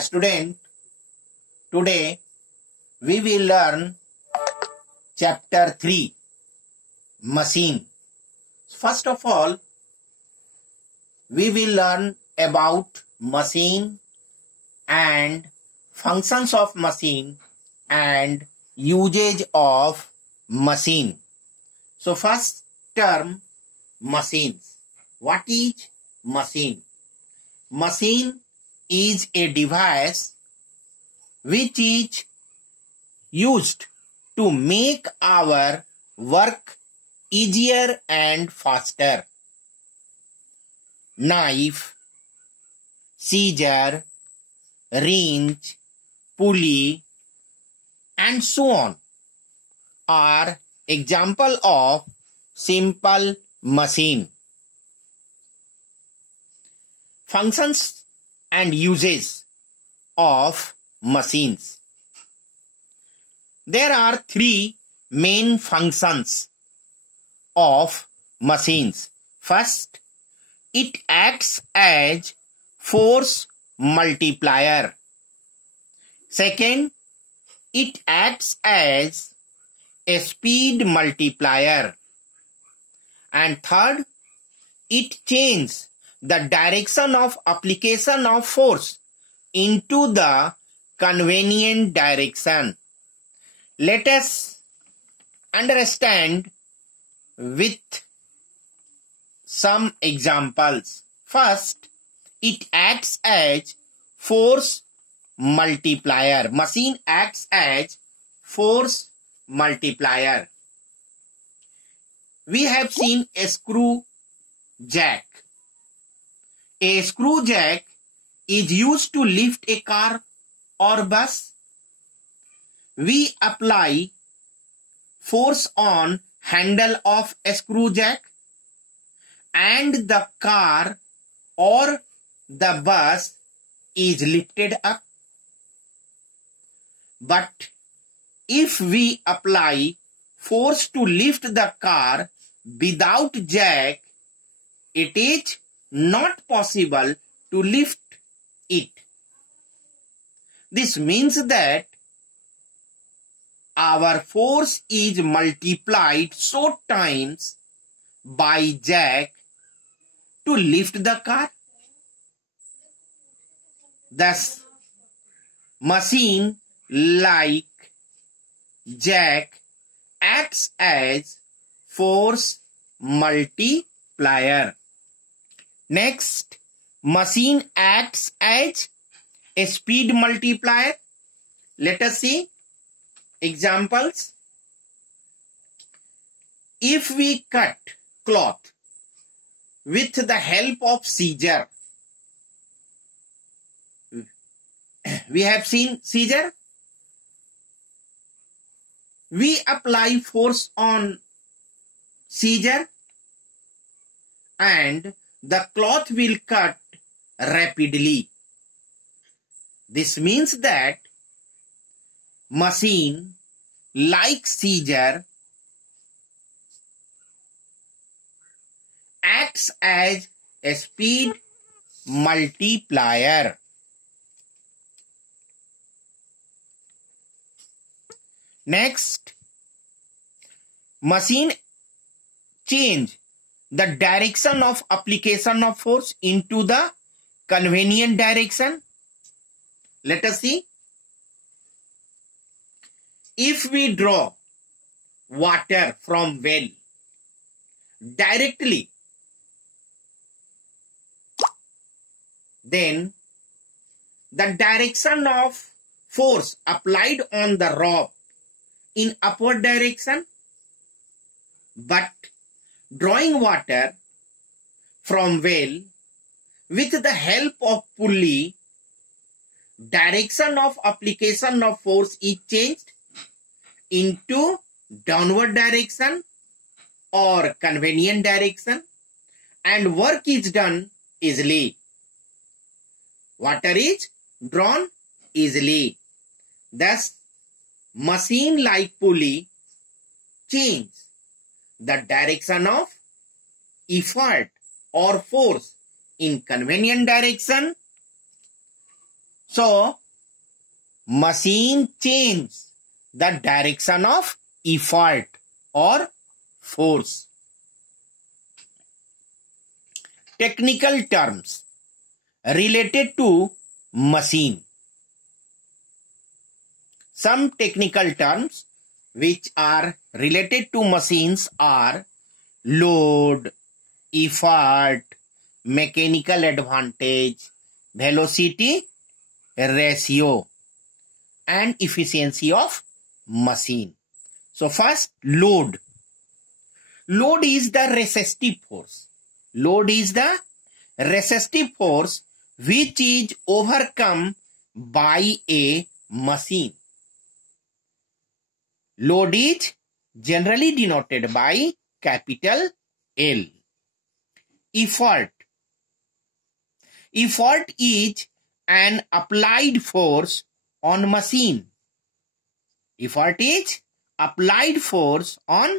Student, today we will learn chapter 3, machine. First of all, we will learn about machine and functions of machine and usage of machine. So first term, machines. What is machine? Machine is a device which is used to make our work easier and faster. Knife, scissor, wrench, pulley, and so on are example of simple machine. Functions and uses of machines. There are three main functions of machines. First, it acts as force multiplier. Second, it acts as a speed multiplier. And third, it changes the direction of application of force into the convenient direction. Let us understand with some examples. First, it acts as force multiplier. Machine acts as force multiplier. We have seen a screw jack. A screw jack is used to lift a car or bus. We apply force on handle of a screw jack and the car or the bus is lifted up. But if we apply force to lift the car without jack, it is not possible to lift it. This means that our force is multiplied so times by jack to lift the car. Thus, machine like jack acts as force multiplier. Next, machine acts as a speed multiplier. Let us see examples. If we cut cloth with the help of scissor, we have seen scissor. We apply force on scissor and the cloth will cut rapidly. This means that machine like scissor acts as a speed multiplier. Next, machine change the direction of application of force into the convenient direction. Let us see. If we draw water from well directly, then the direction of force applied on the rope in upward direction, but drawing water from well with the help of pulley, direction of application of force is changed into downward direction or convenient direction and work is done easily. Water is drawn easily. Thus, machine like pulley change the direction of effort or force in convenient direction So, machine changes the direction of effort or force. Technical terms related to machine. Some technical terms which are related to machines are load, effort, mechanical advantage, velocity ratio, and efficiency of machine. So first, load. Load is the resistive force. Load is the resistive force which is overcome by a machine. Load is generally denoted by capital L. Effort. Effort is an applied force on machine. Effort is applied force on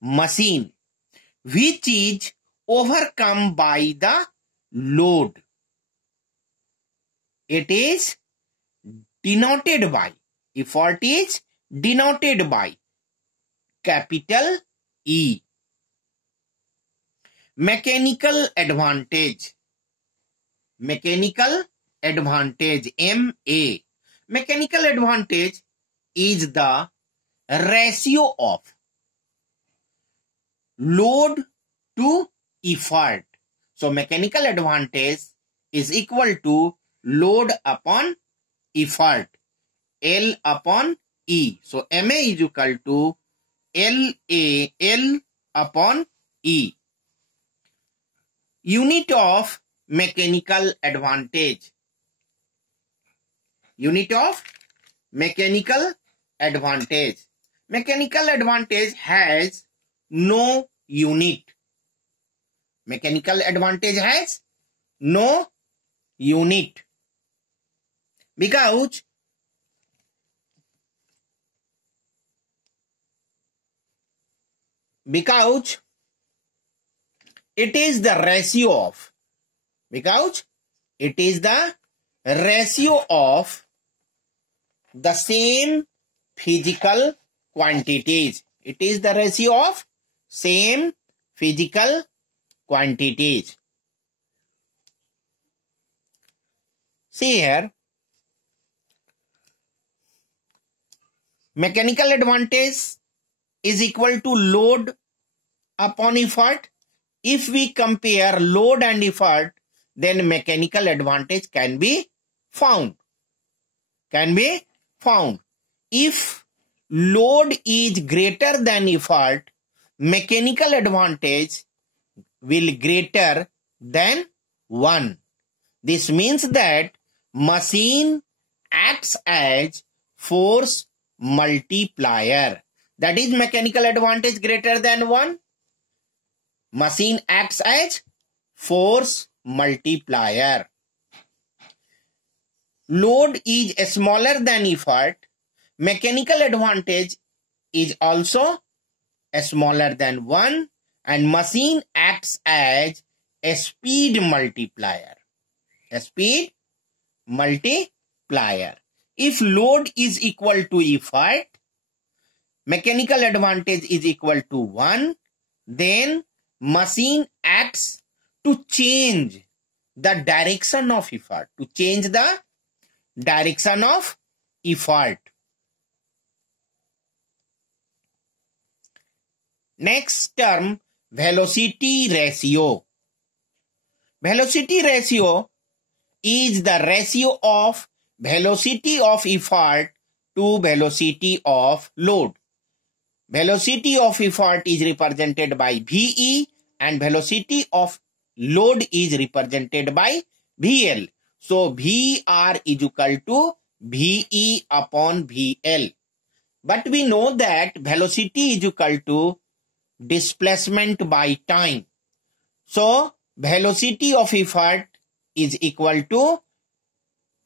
machine which is overcome by the load. It is denoted by, effort is denoted by capital E. Mechanical advantage. Mechanical advantage, MA. Mechanical advantage is the ratio of load to effort. So mechanical advantage is equal to load upon effort, L upon E. So MA is equal to L upon E. Unit of mechanical advantage. Unit of mechanical advantage. Mechanical advantage has no unit. Mechanical advantage has no unit because it is the ratio of, the same physical quantities. It is the ratio of same physical quantities. See here, mechanical advantage is equal to load upon effort. If we compare load and effort, then mechanical advantage can be found. If load is greater than effort, mechanical advantage will greater than 1. This means that machine acts as force multiplier. That is mechanical advantage greater than 1. Machine acts as force multiplier. Load is smaller than effort. Mechanical advantage is also smaller than 1, and machine acts as a speed multiplier. If load is equal to effort, mechanical advantage is equal to 1, then machine acts to change the direction of effort. Next term, velocity ratio. Velocity ratio is the ratio of velocity of effort to velocity of load. Velocity of effort is represented by VE and velocity of load is represented by VL. So VR is equal to VE upon VL. But we know that velocity is equal to displacement by time. So velocity of effort is equal to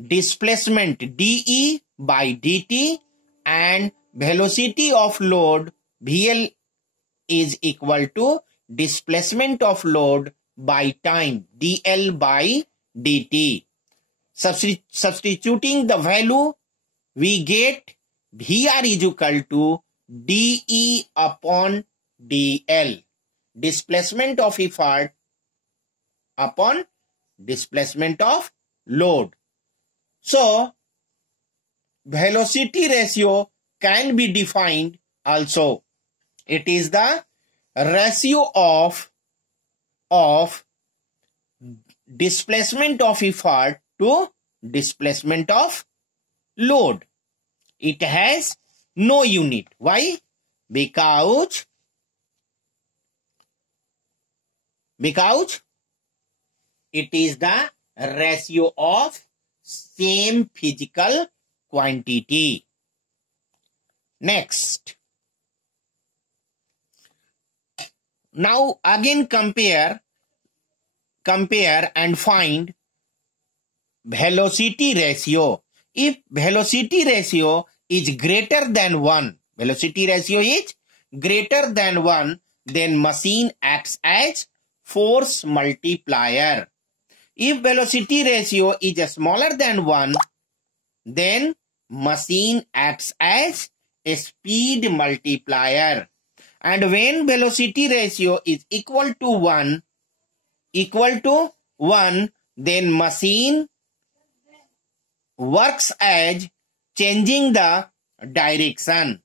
displacement dE by dt, and velocity of load VL is equal to displacement of load by time dL by dt. Substituting the value, we get VR is equal to dE upon dL. Displacement of effort upon displacement of load. So, velocity ratio can be defined also. It is the ratio of displacement of effort to displacement of load. It has no unit. Why? Because it is the ratio of same physical quantity. Next. Now again compare and find velocity ratio. If velocity ratio is greater than 1, then machine acts as force multiplier. If velocity ratio is smaller than 1, then machine acts as a speed multiplier. And when velocity ratio is equal to 1, then machine works as changing the direction.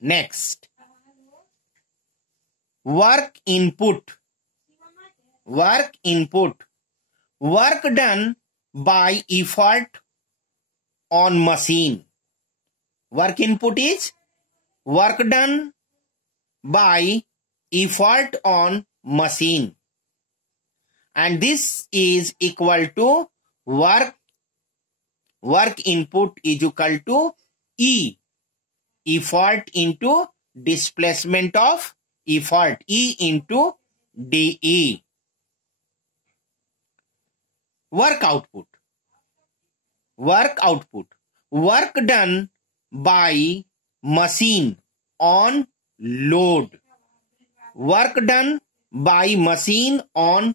Next, work input. Work done by effort on machine. Work input is work done by effort on machine. And this is equal to work input is equal to E. Effort into displacement of effort. E into dE. Work output. Work done by machine on load. Work done by machine on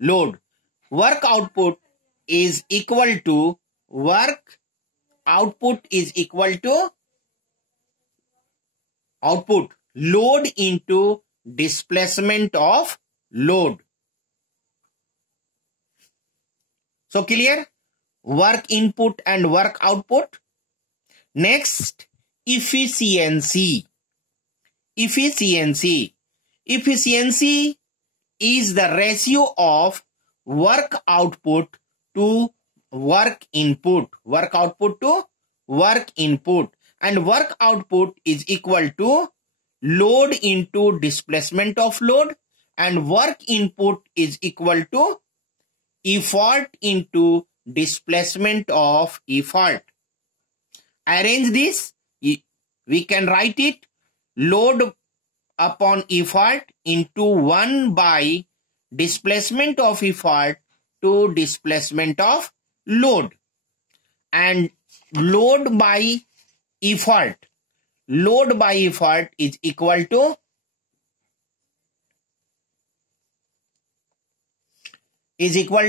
load. Work output is equal to output load into displacement of load. So clear? Work input and work output. Next, efficiency. Efficiency is the ratio of work output to work input. And work output is equal to load into displacement of load, and work input is equal to effort into displacement of effort. Arrange this. We can write it load upon effort into 1 by displacement of effort to displacement of load. And load by effort is equal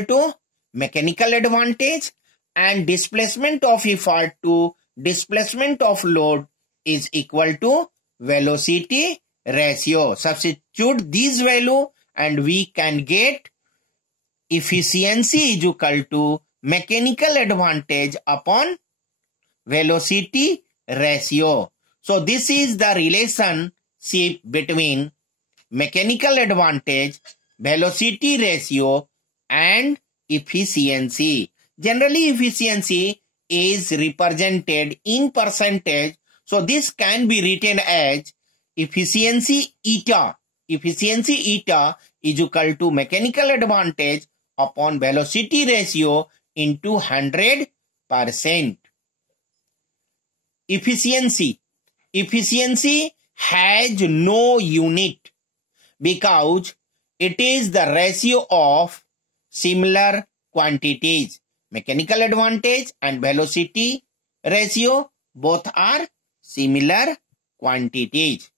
to mechanical advantage, and displacement of effort to displacement of load is equal to velocity ratio. Substitute this value and we can get efficiency is equal to mechanical advantage upon velocity ratio. So this is the relationship between mechanical advantage, velocity ratio and efficiency. Generally, efficiency is represented in percentage. So this can be written as efficiency eta. Efficiency eta is equal to mechanical advantage upon velocity ratio into 100%. Efficiency has no unit because it is the ratio of similar quantities. Mechanical advantage and velocity ratio both are similar quantities.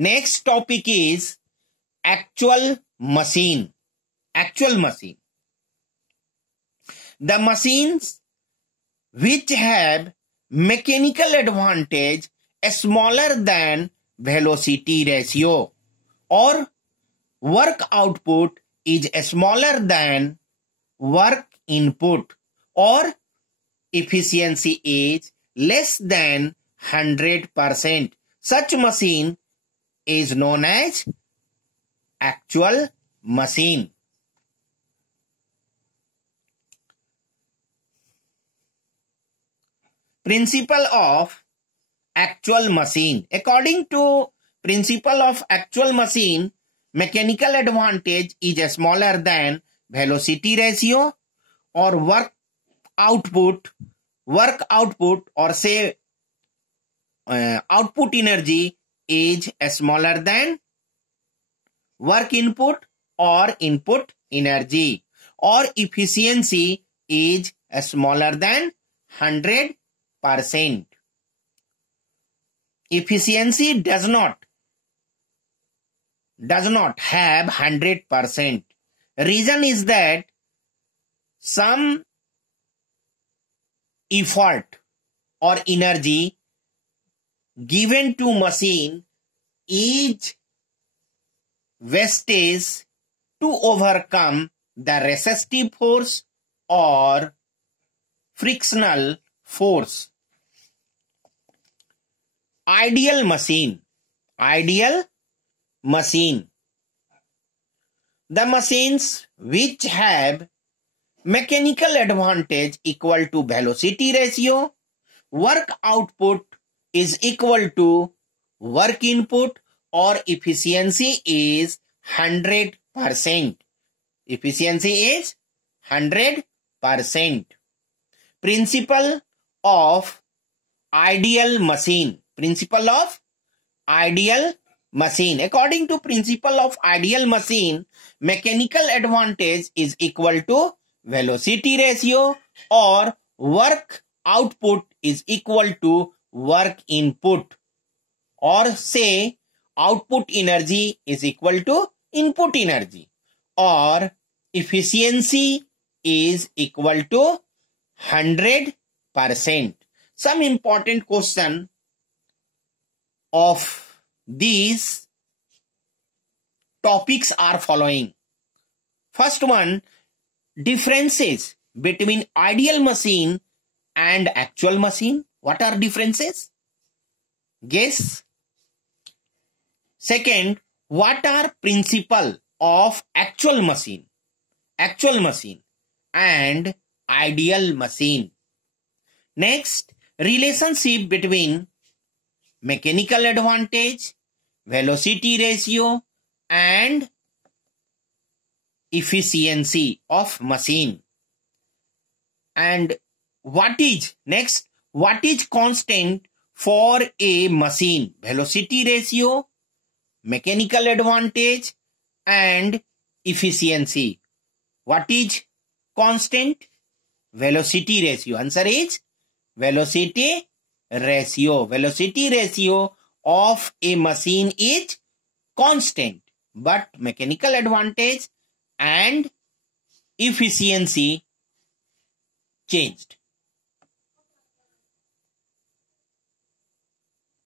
Next topic is actual machine. Actual machine. The machines which have mechanical advantage smaller than velocity ratio or work output is smaller than work input or efficiency is less than 100%. Such machine is known as actual machine. Principle of actual machine. According to principle of actual machine, mechanical advantage is smaller than velocity ratio or work output or say output energy is smaller than work input or input energy, or efficiency is smaller than 100%. Efficiency does not have 100%. Reason is that some effort or energy given to machine is wastage to overcome the resistive force or frictional force. Ideal machine. The machines which have mechanical advantage equal to velocity ratio, work output is equal to work input, or efficiency is 100%. Efficiency is 100%. Principle of ideal machine. Principle of ideal machine. According to principle of ideal machine, mechanical advantage is equal to velocity ratio or work output is equal to work input, or say output energy is equal to input energy, or efficiency is equal to 100%. Some important question of these topics are following. First one, differences between ideal machine and actual machine. What are differences? Guess. Second, what are principle of actual machine and ideal machine? Next, relationship between mechanical advantage, velocity ratio and efficiency of machine. And what is constant for a machine? Velocity ratio, mechanical advantage and efficiency. What is constant? Velocity ratio. Answer is velocity ratio. Velocity ratio of a machine is constant, but mechanical advantage and efficiency changed.